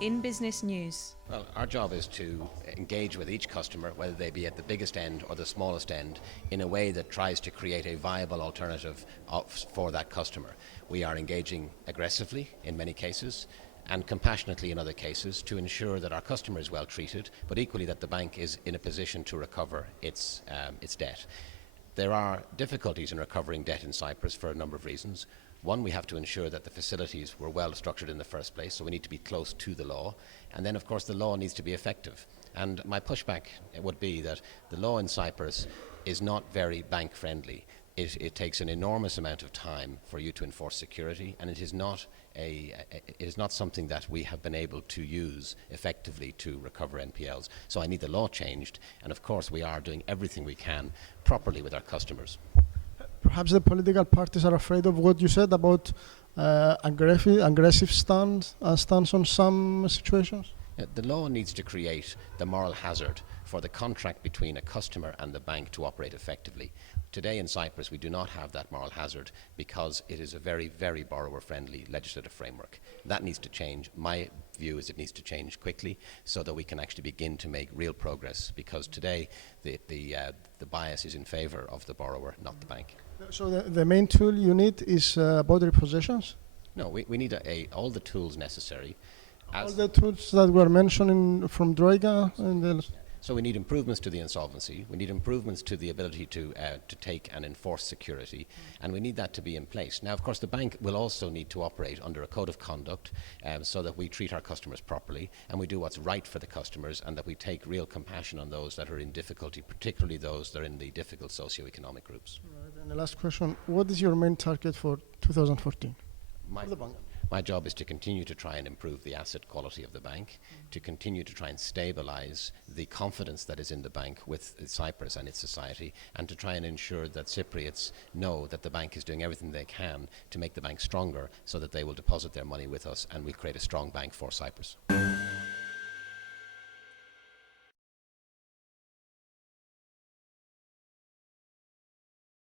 In Business News. Well, our job is to engage with each customer, whether they be at the biggest end or the smallest end, in a way that tries to create a viable alternative for that customer. We are engaging aggressively in many cases and compassionately in other cases to ensure that our customer is well treated, but equally that the bank is in a position to recover its debt. There are difficulties in recovering debt in Cyprus for a number of reasons. One, we have to ensure that the facilities were well structured in the first place, so we need to be close to the law. And then, of course, the law needs to be effective. And my pushback would be that the law in Cyprus is not very bank-friendly. It takes an enormous amount of time for you to enforce security, and it is not something that we have been able to use effectively to recover NPLs. So I need the law changed, and of course we are doing everything we can properly with our customers. Perhaps the political parties are afraid of what you said about aggressive stance on some situations? The law needs to create the moral hazard for the contract between a customer and the bank to operate effectively. Today in Cyprus we do not have that moral hazard because it is a very, very borrower-friendly legislative framework. That needs to change. My view is it needs to change quickly so that we can actually begin to make real progress, because today the bias is in favour of the borrower, not the bank. So the main tool you need is about repossessions? No, we need all the tools necessary. All the tools that were mentioned from Troika? So we need improvements to the insolvency, we need improvements to the ability to take and enforce security, and we need that to be in place. Now, of course, the bank will also need to operate under a code of conduct so that we treat our customers properly and we do what's right for the customers, and that we take real compassion on those that are in difficulty, particularly those that are in the difficult socio-economic groups. Right. And the last question, what is your main target for 2014? For the bank? My job is to continue to try and improve the asset quality of the bank, to continue to try and stabilise the confidence that is in the bank with Cyprus and its society, and to try and ensure that Cypriots know that the bank is doing everything they can to make the bank stronger so that they will deposit their money with us and we create a strong bank for Cyprus.